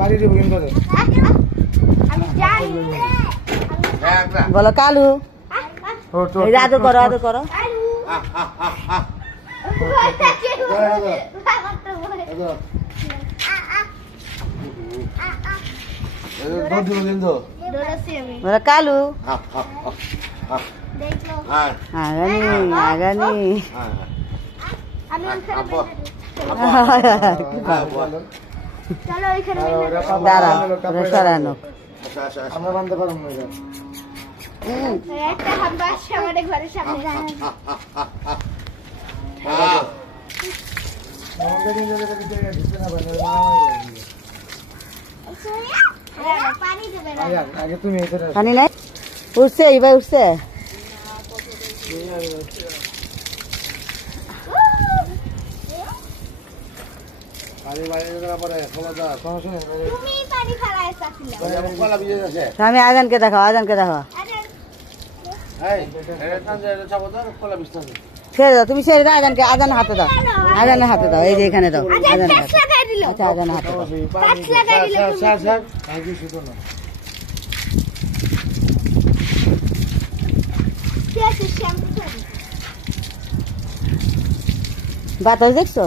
বাড়ি দিব কিন্তু আমি জানি বলো কালু এই আদর করো আদর করো বলো কালু আগানি আগানি চলো ওইখানে দাঁড়া সরানো আমরা বানতে পারবো না একটা হাম্বা আসছে আমাদের ঘরের সামনে আমাদের দিন যদি কিছু দিতে না পারে পানি দেবে না আগে তুমি এখানে পানি নাই উঠছে এইবার উঠছে পানি বাইরে করা পরে খবরদার সমস্যা নেই তুমি পানি ফেলাইছ কলা বিজে আছে আমি আজানকে দেখাও আজানকে দেখাও এই এটা কাঞ্জা এটা চাপদার কলা বিস্তাছে ছেড়ে দাও তুমি ছেড়ে দাও আজানকে আজান হাতে দাও আজানের হাতে দাও এই যে এখানে দাও আজান ট্যাক্স লাগাই দিল আচ্ছা আজানের হাতে দাও ট্যাক্স লাগাই দিল স্যার স্যার আগে শুধু না কি আছে শ্যাম্পু করে বাতাস দেখছো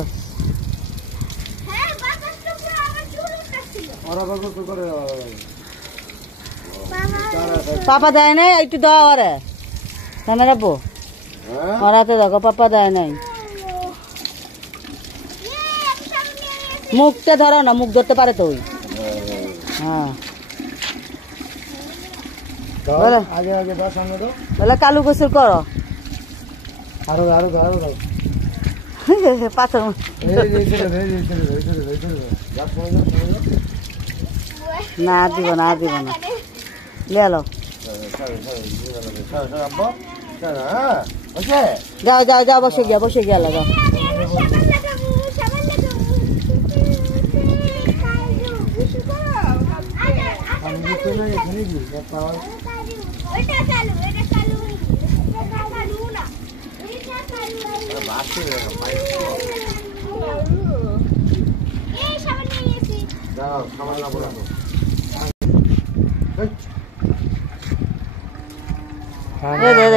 হ্যাঁ বাতাস তো পুরো আমার চুল উঠছিল ওরা বাগো তো করে পাপা দেয় নাই একটু দাও ওরে কেন রাখবো ওর হাতে দেখো পাপা দেয় নাই মুখটা ধরো না মুখ ধরতে পারে তো ওই হ্যাঁ বলো আগে আগে দাও সামনে দাও বলে কালু গোসল করো আরো আরো আরো দাও পাথর না দিব না দিব না লিয়ে লো যাও যাও যাও বসে গিয়া লাগাও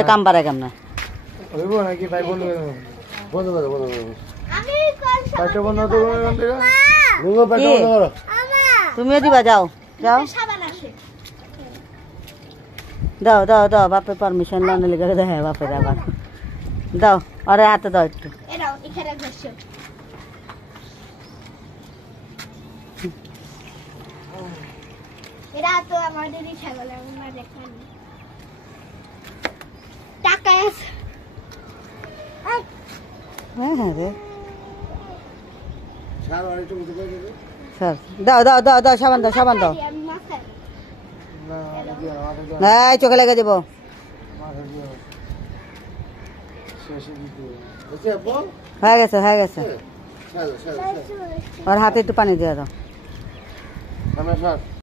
কাম পারে কেমন হইব নাকি তাই বলবে বন্ধ করো বন্ধ করো আমি কল পাইটা বন্ধ তো করো এখান থেকে কি? পাইটা বন্ধ করো তুমিও দিবা যাও যাও সাবান আসে দাও দাও দাও বাপে পারমিশন লানে লেগে দেয় বাপের আবার দাও আরে হাতে দাও একটু এরাও এখানে ঘষো এরা তো আমাদেরই ছাগল আমরা দেখানি টাকা আছে হ্যাঁ হ্যাঁ রে স্যার আরেকটু বুঝতে পারবে স্যার দাও দাও দাও দাও সাবান দাও সাবান দাও আমি মাথায় না এই চোখে লেগে দেবো হয়ে গেছে ওর হাতে একটু পানি দিয়ে দাও স্যার